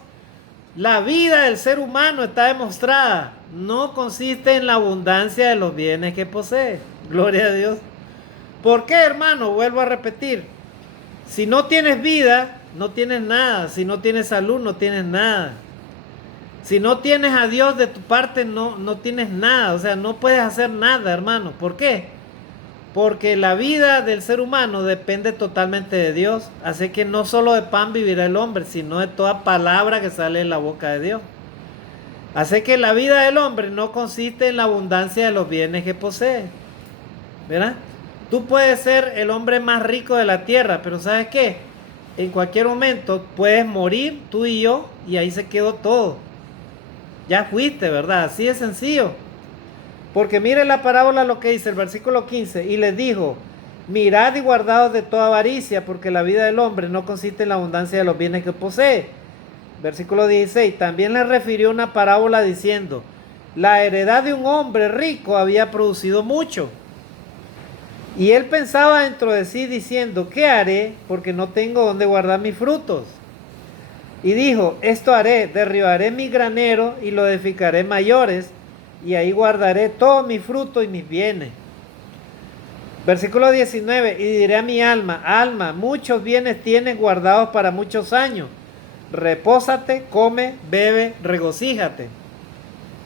la vida del ser humano está demostrada. No consiste en la abundancia de los bienes que posee. Gloria a Dios. ¿Por qué, hermano? Vuelvo a repetir. Si no tienes vida, no tienes nada. Si no tienes salud, no tienes nada. Si no tienes a Dios de tu parte, no tienes nada. O sea, no puedes hacer nada, hermano. ¿Por qué? Porque la vida del ser humano depende totalmente de Dios. Así que no solo de pan vivirá el hombre, sino de toda palabra que sale de la boca de Dios. Así que la vida del hombre no consiste en la abundancia de los bienes que posee. ¿Verdad? Tú puedes ser el hombre más rico de la tierra, pero ¿sabes qué? En cualquier momento puedes morir, tú y yo, y ahí se quedó todo. Ya fuiste, ¿verdad? Así de sencillo. Porque mire la parábola lo que dice el versículo 15. Y les dijo, mirad y guardaos de toda avaricia, porque la vida del hombre no consiste en la abundancia de los bienes que posee. Versículo 16. También les refirió una parábola diciendo, la heredad de un hombre rico había producido mucho. Y él pensaba dentro de sí diciendo, ¿qué haré? Porque no tengo donde guardar mis frutos. Y dijo, esto haré, derribaré mi granero y lo edificaré mayores, y ahí guardaré todo mi fruto y mis bienes. Versículo 19, y diré a mi alma, alma, muchos bienes tienes guardados para muchos años. Repósate, come, bebe, regocíjate.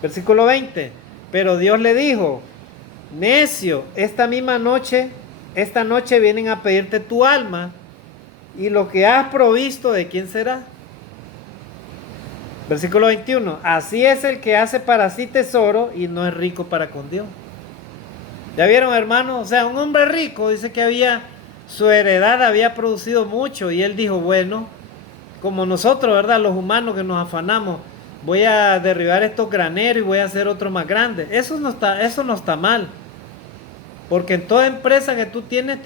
Versículo 20, pero Dios le dijo, necio, esta noche vienen a pedirte tu alma, y lo que has provisto, ¿de quién será? Versículo 21, así es el que hace para sí tesoro y no es rico para con Dios. ¿Ya vieron, hermanos? O sea, un hombre rico dice que su heredad había producido mucho, y él dijo, bueno, como nosotros, ¿verdad? Los humanos que nos afanamos, voy a derribar estos graneros y voy a hacer otro más grande. Eso no está mal. Porque en toda empresa que tú tienes,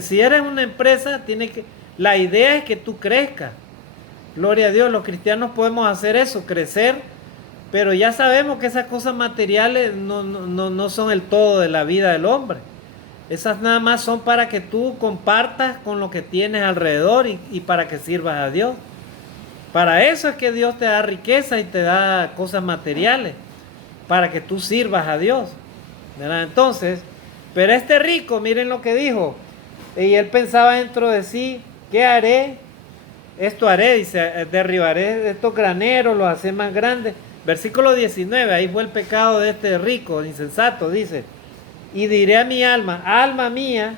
si eres una empresa, la idea es que tú crezcas. Gloria a Dios, los cristianos podemos hacer eso, crecer, pero ya sabemos que esas cosas materiales no son el todo de la vida del hombre. Esas nada más son para que tú compartas con lo que tienes alrededor y para que sirvas a Dios. Para eso es que Dios te da riqueza y te da cosas materiales, para que tú sirvas a Dios, ¿verdad? Entonces, pero este rico, miren lo que dijo, y él pensaba dentro de sí, ¿qué haré? Esto haré, dice, derribaré estos graneros, los haré más grandes. Versículo 19, ahí fue el pecado de este rico, insensato, dice, y diré a mi alma, alma mía,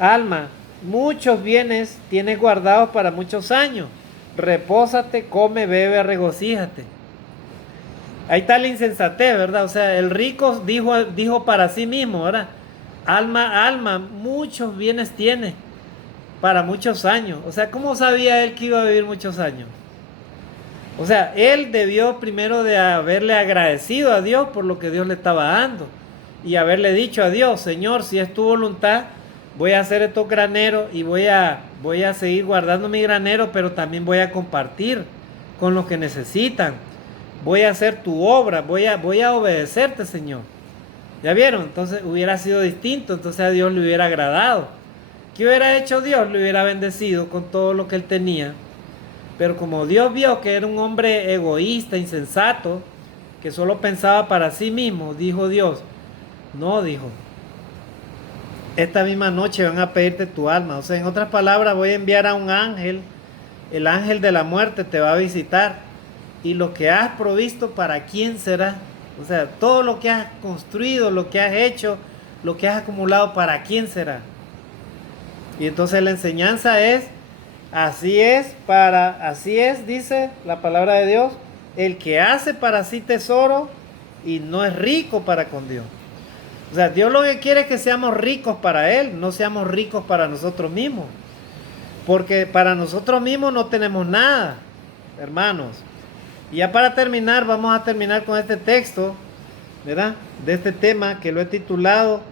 alma, muchos bienes tienes guardados para muchos años, repósate, come, bebe, regocíjate. Ahí está la insensatez, ¿verdad? O sea, el rico dijo para sí mismo, ¿verdad? Alma, muchos bienes tiene para muchos años. O sea, ¿cómo sabía él que iba a vivir muchos años? O sea, él debió primero de haberle agradecido a Dios por lo que Dios le estaba dando y haberle dicho a Dios, Señor, si es tu voluntad, voy a hacer estos graneros y voy a seguir guardando mi granero, pero también voy a compartir con los que necesitan. Voy a hacer tu obra, voy a obedecerte, Señor. ¿Ya vieron? Entonces hubiera sido distinto, entonces a Dios le hubiera agradado. ¿Qué hubiera hecho Dios? Le hubiera bendecido con todo lo que él tenía. Pero como Dios vio que era un hombre egoísta, insensato, que solo pensaba para sí mismo, dijo Dios, no, dijo, esta misma noche van a pedirte tu alma. O sea, en otras palabras, voy a enviar a un ángel, el ángel de la muerte te va a visitar. Y lo que has provisto, ¿para quién será? O sea, todo lo que has construido, lo que has hecho, lo que has acumulado, ¿para quién será? Y entonces la enseñanza es, así es, dice la palabra de Dios, el que hace para sí tesoro y no es rico para con Dios. O sea, Dios lo que quiere es que seamos ricos para Él, no seamos ricos para nosotros mismos. Porque para nosotros mismos no tenemos nada, hermanos. Y ya para terminar, vamos a terminar con este texto, ¿verdad? De este tema que lo he titulado,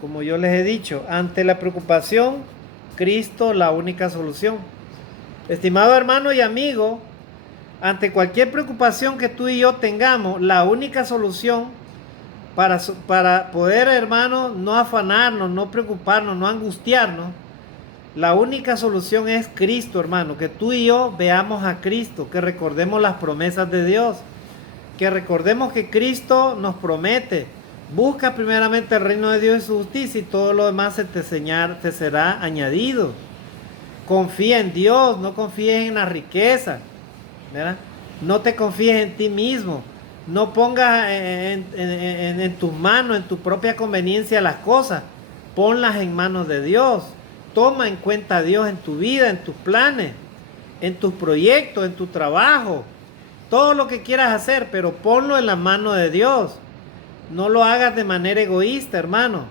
como yo les he dicho, ante la preocupación, Cristo la única solución. Estimado hermano y amigo, ante cualquier preocupación que tú y yo tengamos, la única solución para poder, hermano, no afanarnos, no preocuparnos, no angustiarnos, la única solución es Cristo, hermano. Que tú y yo veamos a Cristo, que recordemos las promesas de Dios, que recordemos que Cristo nos promete, busca primeramente el reino de Dios y su justicia y todo lo demás te será añadido. Confía en Dios, no confíes en la riqueza, ¿verdad? No te confíes en ti mismo, no pongas en tus manos, en tu propia conveniencia las cosas, ponlas en manos de Dios. Toma en cuenta a Dios en tu vida, en tus planes, en tus proyectos, en tu trabajo. todo lo que quieras hacer, pero ponlo en la mano de Dios. No lo hagas de manera egoísta, hermano,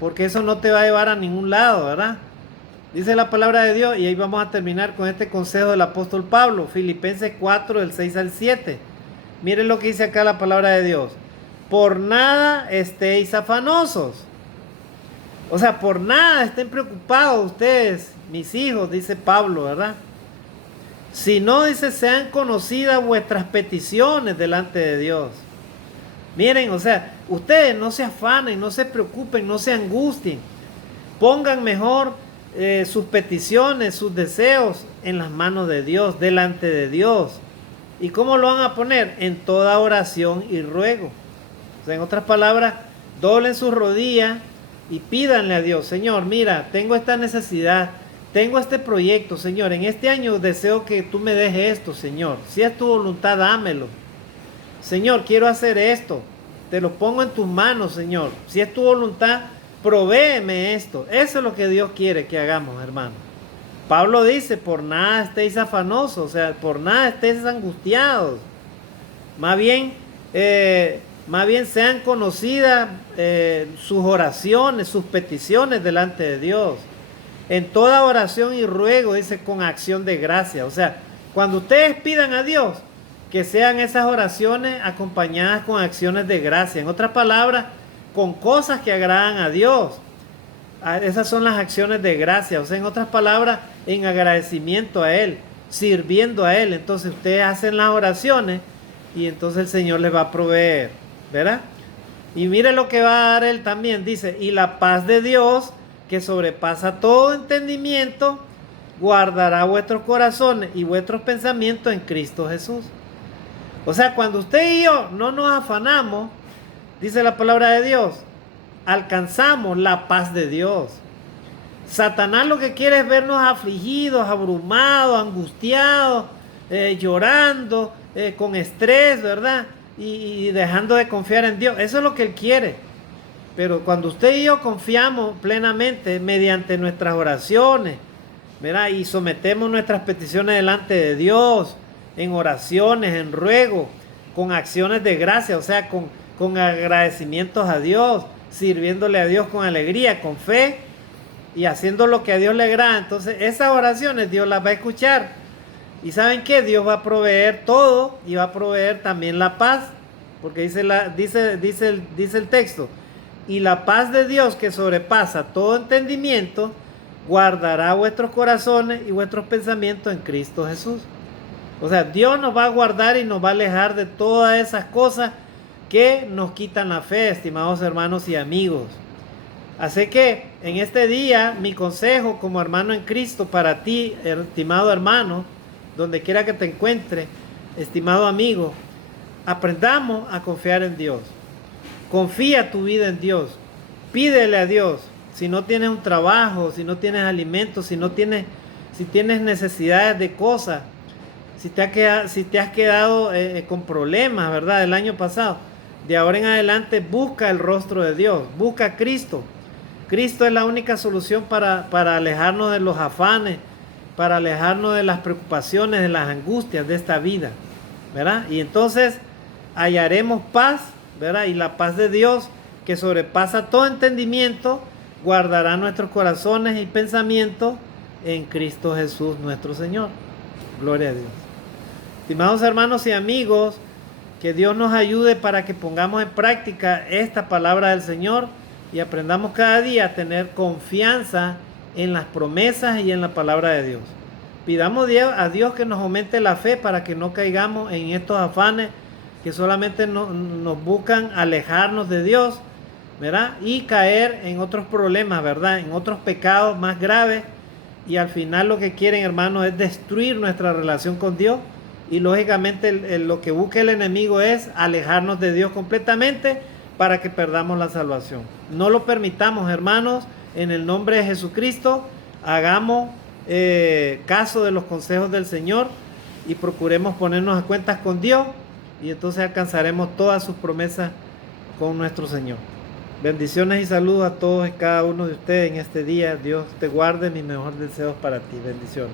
porque eso no te va a llevar a ningún lado, ¿verdad? Dice la palabra de Dios, y ahí vamos a terminar con este consejo del apóstol Pablo, Filipenses 4, del 6 al 7. Miren lo que dice acá la palabra de Dios. Por nada estéis afanosos. O sea, por nada estén preocupados ustedes, mis hijos, dice Pablo, ¿verdad? Si no, dice, sean conocidas vuestras peticiones delante de Dios. Miren, o sea, ustedes no se afanen, no se preocupen, no se angustien. Pongan mejor sus peticiones, sus deseos en las manos de Dios, delante de Dios. ¿Y cómo lo van a poner? En toda oración y ruego. O sea, en otras palabras, doblen sus rodillas y pídanle a Dios: Señor, mira, tengo esta necesidad, tengo este proyecto, Señor, en este año deseo que tú me des esto, Señor. Si es tu voluntad, dámelo. Señor, quiero hacer esto, te lo pongo en tus manos, Señor. Si es tu voluntad, provéeme esto. Eso es lo que Dios quiere que hagamos, hermano. Pablo dice: por nada estéis afanosos, o sea, por nada estéis angustiados. Más bien sean conocidas sus oraciones, sus peticiones delante de Dios. En toda oración y ruego, dice, con acción de gracia. O sea, cuando ustedes pidan a Dios, que sean esas oraciones acompañadas con acciones de gracia. En otras palabras, con cosas que agradan a Dios. Esas son las acciones de gracia. O sea, en otras palabras, en agradecimiento a Él, sirviendo a Él. Entonces ustedes hacen las oraciones y entonces el Señor les va a proveer, ¿verdad? Y mire lo que va a dar Él también. Dice: y la paz de Dios, que sobrepasa todo entendimiento, guardará vuestros corazones y vuestros pensamientos en Cristo Jesús. O sea, cuando usted y yo no nos afanamos, dice la palabra de Dios, alcanzamos la paz de Dios. Satanás lo que quiere es vernos afligidos, abrumados, angustiados, llorando, con estrés, ¿verdad? Y dejando de confiar en Dios. Eso es lo que él quiere. Pero cuando usted y yo confiamos plenamente mediante nuestras oraciones, ¿verdad? Y sometemos nuestras peticiones delante de Dios, en oraciones, en ruego, con acciones de gracia, o sea, con agradecimientos a Dios, sirviéndole a Dios con alegría, con fe y haciendo lo que a Dios le agrada. Entonces esas oraciones Dios las va a escuchar. ¿Y saben qué? Dios va a proveer todo y va a proveer también la paz. Porque dice el texto: y la paz de Dios, que sobrepasa todo entendimiento, guardará vuestros corazones y vuestros pensamientos en Cristo Jesús. O sea, Dios nos va a guardar y nos va a alejar de todas esas cosas que nos quitan la fe, estimados hermanos y amigos. Así que en este día, mi consejo como hermano en Cristo para ti, estimado hermano, donde quiera que te encuentres, estimado amigo, aprendamos a confiar en Dios. Confía tu vida en Dios. Pídele a Dios. Si no tienes un trabajo, si no tienes alimentos, si tienes necesidades de cosas, si te has quedado con problemas, ¿verdad? El año pasado, de ahora en adelante busca el rostro de Dios, busca a Cristo. Cristo es la única solución para alejarnos de los afanes, para alejarnos de las preocupaciones, de las angustias de esta vida, ¿verdad? Y entonces hallaremos paz, ¿verdad? Y la paz de Dios, que sobrepasa todo entendimiento, guardará nuestros corazones y pensamientos en Cristo Jesús nuestro Señor. Gloria a Dios. Estimados hermanos y amigos, que Dios nos ayude para que pongamos en práctica esta palabra del Señor y aprendamos cada día a tener confianza en las promesas y en la palabra de Dios. Pidamos a Dios que nos aumente la fe para que no caigamos en estos afanes que solamente nos buscan alejarnos de Dios, ¿verdad? Y caer en otros problemas, ¿verdad? En otros pecados más graves. Y al final lo que quieren, hermanos, es destruir nuestra relación con Dios. Y lógicamente lo que busca el enemigo es alejarnos de Dios completamente para que perdamos la salvación. No lo permitamos, hermanos, en el nombre de Jesucristo. Hagamos caso de los consejos del Señor y procuremos ponernos a cuentas con Dios, y entonces alcanzaremos todas sus promesas con nuestro Señor. Bendiciones y saludos a todos y cada uno de ustedes en este día. Dios te guarde, mis mejores deseos para ti. Bendiciones.